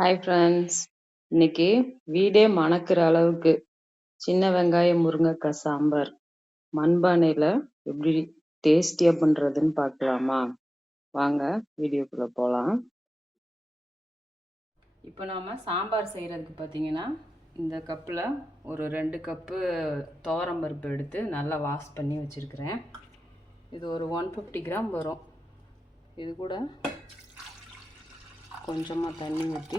Hi friends. இன்னைக்கு வீடே மணக்கிற அளவுக்கு சின்ன வெங்காயம் முருங்கைக்காய் சாம்பார் மண்பானையில் எப்படி டேஸ்டியாக பண்ணுறதுன்னு பார்க்கலாமா? வாங்க வீடியோக்குள்ளே போகலாம். இப்போ நாம் சாம்பார் செய்கிறதுக்கு பார்த்தீங்கன்னா இந்த கப்பில் ஒரு 2 கப்பு துவரம்பருப்பு எடுத்து நல்லா வாஷ் பண்ணி வச்சுருக்கிறேன். இது ஒரு 150 கிராம் வரும். இது கூட கொஞ்சமாக தண்ணி ஊற்றி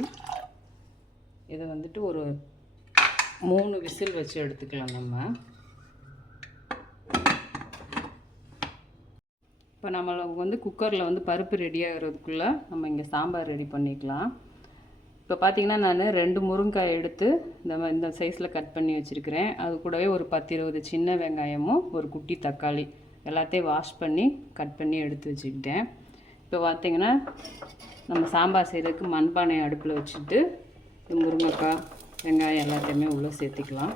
இதை வந்துட்டு ஒரு 3 விசில் வச்சு எடுத்துக்கலாம். நம்ம இப்போ நம்மளுக்கு வந்து குக்கரில் வந்து பருப்பு ரெடி ஆகிறதுக்குள்ளே நம்ம இங்கே சாம்பார் ரெடி பண்ணிக்கலாம். இப்போ பார்த்திங்கன்னா நான் 2 முருங்காய் எடுத்து இந்த சைஸில் கட் பண்ணி வச்சுருக்கிறேன். அது கூடவே ஒரு 10-20 சின்ன வெங்காயமும் ஒரு குட்டி தக்காளி எல்லாத்தையும் வாஷ் பண்ணி கட் பண்ணி எடுத்து வச்சுக்கிட்டேன். இப்போ பார்த்திங்கன்னா நம்ம சாம்பார் செய்கிறதுக்கு மண்பானை அடுப்பில் வச்சுட்டு முருங்கைக்காய் வெங்காயம் எல்லாத்தையுமே உள்ளே சேர்த்திக்கலாம்.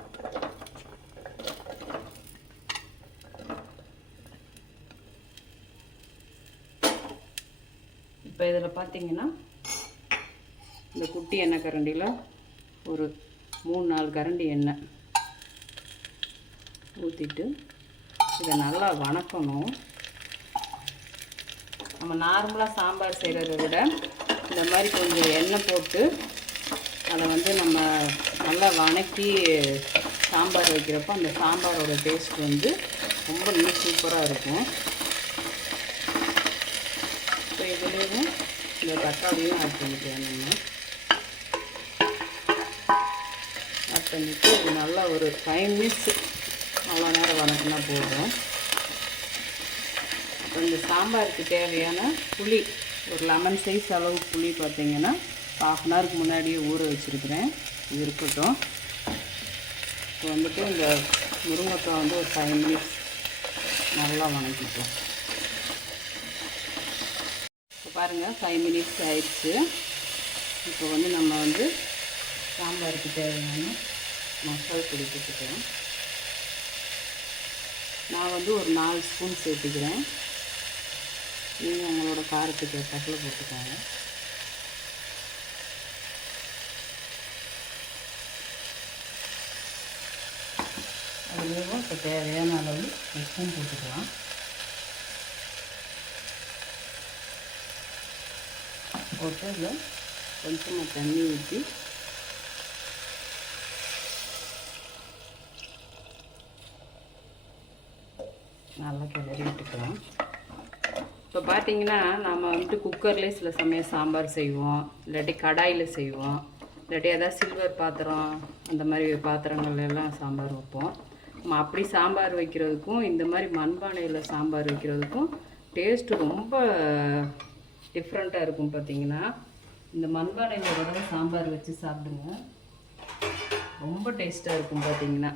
இப்போ இதில் பார்த்திங்கன்னா இந்த குட்டி எண்ணெய் கரண்டியில் ஒரு 3-4 கரண்டி எண்ணெய் ஊற்றிட்டு இதை நல்லா வணக்கணும். நம்ம நார்மலாக சாம்பார் செய்கிறத விட இந்த மாதிரி கொஞ்சம் எண்ணெய் போட்டு அதை வந்து நம்ம நல்லா வணக்கி சாம்பார் வைக்கிறப்போ அந்த சாம்பாரோட டேஸ்ட் வந்து ரொம்ப இன்னும் சூப்பராக இருக்கும். இப்போ இதுலேயும் இந்த தக்காளியும் ஆட் பண்ணிக்கலாம். நம்ம ஆட் பண்ணிவிட்டு இது நல்லா ஒரு 5 மினிட்ஸ் அவ்வளோ நேரம் வணக்கினா போதும். இப்போ இந்த சாம்பாருக்கு தேவையான புளி ஒரு லெமன் சைஸ் அளவு புளி பார்த்திங்கன்னா 1/2 அன் ஹவருக்கு முன்னாடியே ஊற வச்சுருக்கிறேன். இது இருக்கட்டும். இப்போ வந்துட்டு இந்த முருங்கைக்காய் வந்து ஒரு 5 மினிட்ஸ் நல்லா வணக்கிக்கலாம். இப்போ பாருங்கள் 5 மினிட்ஸ் ஆயிடுச்சு. இப்போ வந்து நம்ம வந்து சாம்பாருக்கு தேவையான மசால் பொடி போட்டுக்கிறேன். நான் வந்து ஒரு 4 ஸ்பூன் சேர்த்துக்கிறேன். நீங்கள் உங்களோட காரத்துக்கு ஏற்றாப்புல போட்டுக்கோங்க. அதுலேயும் இப்போ தேவையான அளவு உப்பும் போட்டுக்கலாம். போட்டு இதில் கொஞ்சமாக தண்ணி ஊற்றி நல்லா கிளறி விட்டுக்கலாம். இப்போ பார்த்திங்கன்னா நம்ம வந்துட்டு குக்கர்லேயே சில சமயம் சாம்பார் செய்வோம், இல்லாட்டி கடாயில் செய்வோம், இல்லாட்டி ஏதாவது சில்வர் பாத்திரம் அந்த மாதிரி பாத்திரங்கள்லாம் சாம்பார் வைப்போம். நம்ம அப்படி சாம்பார் வைக்கிறதுக்கும் இந்த மாதிரி மண்பானையில் சாம்பார் வைக்கிறதுக்கும் டேஸ்ட்டு ரொம்ப டிஃப்ரெண்ட்டாக இருக்கும். பார்த்திங்கன்னா இந்த மண்பானையில் உடனே சாம்பார் வச்சு சாப்பிடுங்க, ரொம்ப டேஸ்ட்டாக இருக்கும். பார்த்திங்கன்னா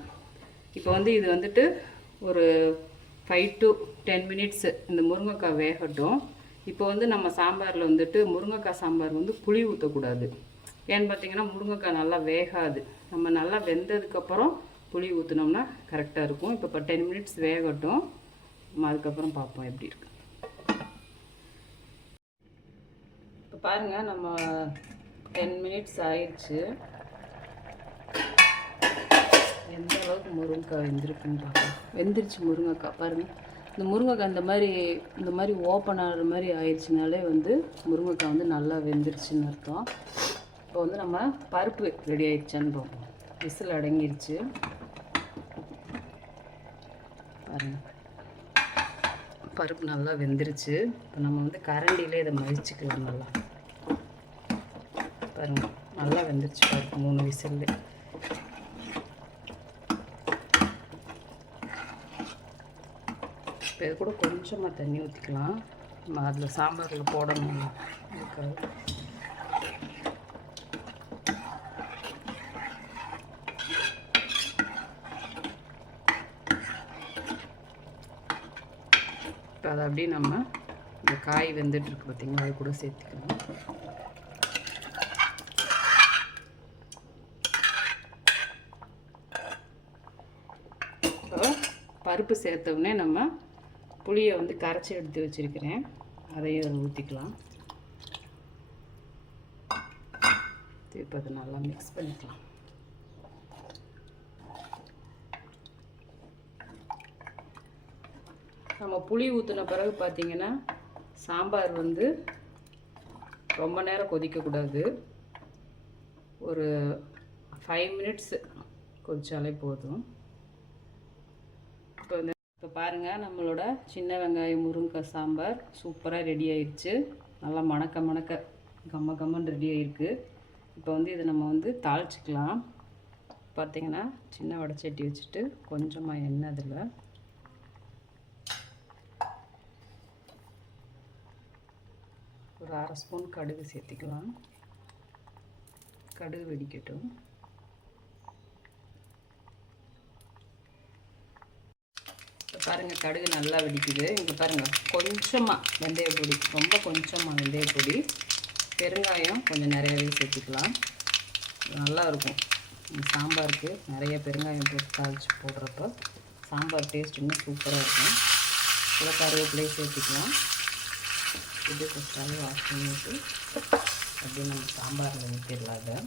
இப்போ வந்து இது வந்துட்டு ஒரு 5 to 10 மினிட்ஸ் இந்த முருங்கைக்காய் வேகட்டும். இப்போ வந்து நம்ம சாம்பாரில் வந்துட்டு முருங்கைக்காய் சாம்பார் வந்து புளி ஊற்றக்கூடாது. ஏன்னு பார்த்திங்கன்னா முருங்கைக்காய் நல்லா வேகாது. நம்ம நல்லா வெந்ததுக்கப்புறம் புளி ஊற்றினோம்னா கரெக்டாக இருக்கும். இப்போ 10 மினிட்ஸ் வேகட்டும். நம்ம அதுக்கப்புறம் பார்ப்போம் எப்படி இருக்கு. இப்போ பாருங்கள் நம்ம 10 மினிட்ஸ் ஆயிடுச்சு. எந்த அளவுக்கு முருங்கைக்காய் வெந்திருக்குன்னு பார்க்கலாம். வெந்துருச்சு முருங்கைக்காய். பாருங்கள் இந்த முருங்கைக்காய் இந்த மாதிரி ஓப்பன் ஆகிற மாதிரி ஆயிடுச்சுனாலே வந்து முருங்கைக்காய் வந்து நல்லா வெந்துருச்சுன்னு அர்த்தம். இப்போ வந்து நம்ம பருப்பு ரெடி ஆகிடுச்சான்னு பார்ப்போம். விசில் அடங்கிருச்சு பாருங்கள். பருப்பு நல்லா வெந்துருச்சு. இப்போ நம்ம வந்து கரண்டியில் இதை மதிச்சுக்கலாம். நல்லா பாருங்கள் நல்லா வெந்துருச்சு பருப்பு 3 விசில். இப்போ இது கூட கொஞ்சமாக தண்ணி ஊற்றிக்கலாம். நம்ம அதில் சாம்பாரில் போடணும் இருக்காது. இப்போ அதை அப்படியே நம்ம இந்த காய் வெந்துட்டுருக்கு பார்த்திங்களா, அது கூட சேர்த்துக்கலாம். இப்போ பருப்பு சேர்த்தவுடனே நம்ம புளியை வந்து கரைச்சி எடுத்து வச்சுருக்கிறேன், அதையும் அதில் ஊற்றிக்கலாம். இப்போ அதை நல்லா மிக்ஸ் பண்ணிக்கலாம். நம்ம புளி ஊற்றின பிறகு பார்த்திங்கன்னா சாம்பார் வந்து ரொம்ப நேரம் கொதிக்கக்கூடாது. ஒரு 5 மினிட்ஸ் கொதிச்சாலே போதும். இப்போ பாருங்கள், நம்மளோட சின்ன வெங்காயம் முருங்கைக்காய் சாம்பார் சூப்பராக ரெடி ஆயிடுச்சு. நல்லா மணக்க கம்ம கம்மன்னு ரெடி ஆகிருக்கு. இப்போ வந்து இதை நம்ம வந்து தாளிச்சிக்கலாம். பார்த்திங்கன்னா சின்ன வடைச்சட்டி வச்சுட்டு கொஞ்சமாக எண்ணெய் அதில் ஒரு 1/2 ஸ்பூன் கடுகு சேர்த்திக்கலாம். கடுகு வெடிக்கட்டும். இப்போ பாருங்கள், கடுகு நல்லா வெடிக்குது. இங்கே பாருங்கள், கொஞ்சமாக வெந்தயப்பொடி, ரொம்ப கொஞ்சமாக வெந்தயப்பொடி, பெருங்காயம் கொஞ்சம் நிறையாவே சேர்த்துக்கலாம். நல்லாயிருக்கும் இந்த சாம்பாருக்கு. நிறைய பெருங்காயம் போட்டு தாளித்து போடுறப்போ சாம்பார் டேஸ்ட் இன்னும் சூப்பராக இருக்கும். இதில் கருவேப்பிலையை சேர்த்துக்கலாம். இது ஃபஸ்ட்டாகவே வாஷ் பண்ணிவிட்டு அப்படியே நம்ம சாம்பாரில் ஊற்றிடலாம். அதை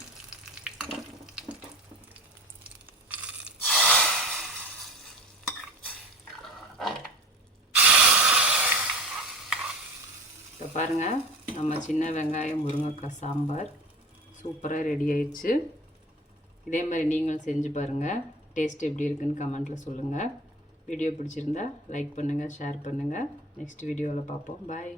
இப்போ பாருங்கள், நம்ம சின்ன வெங்காயம் முருங்கைக்காய் சாம்பார் சூப்பராக ரெடி ஆயிடுச்சு. இதே மாதிரி நீங்களும் செஞ்சு பாருங்கள். டேஸ்ட் எப்படி இருக்குன்னு கமெண்ட்டில் சொல்லுங்கள். வீடியோ பிடிச்சிருந்தா லைக் பண்ணுங்கள், ஷேர் பண்ணுங்கள். நெக்ஸ்ட் வீடியோவில் பார்ப்போம். பாய்.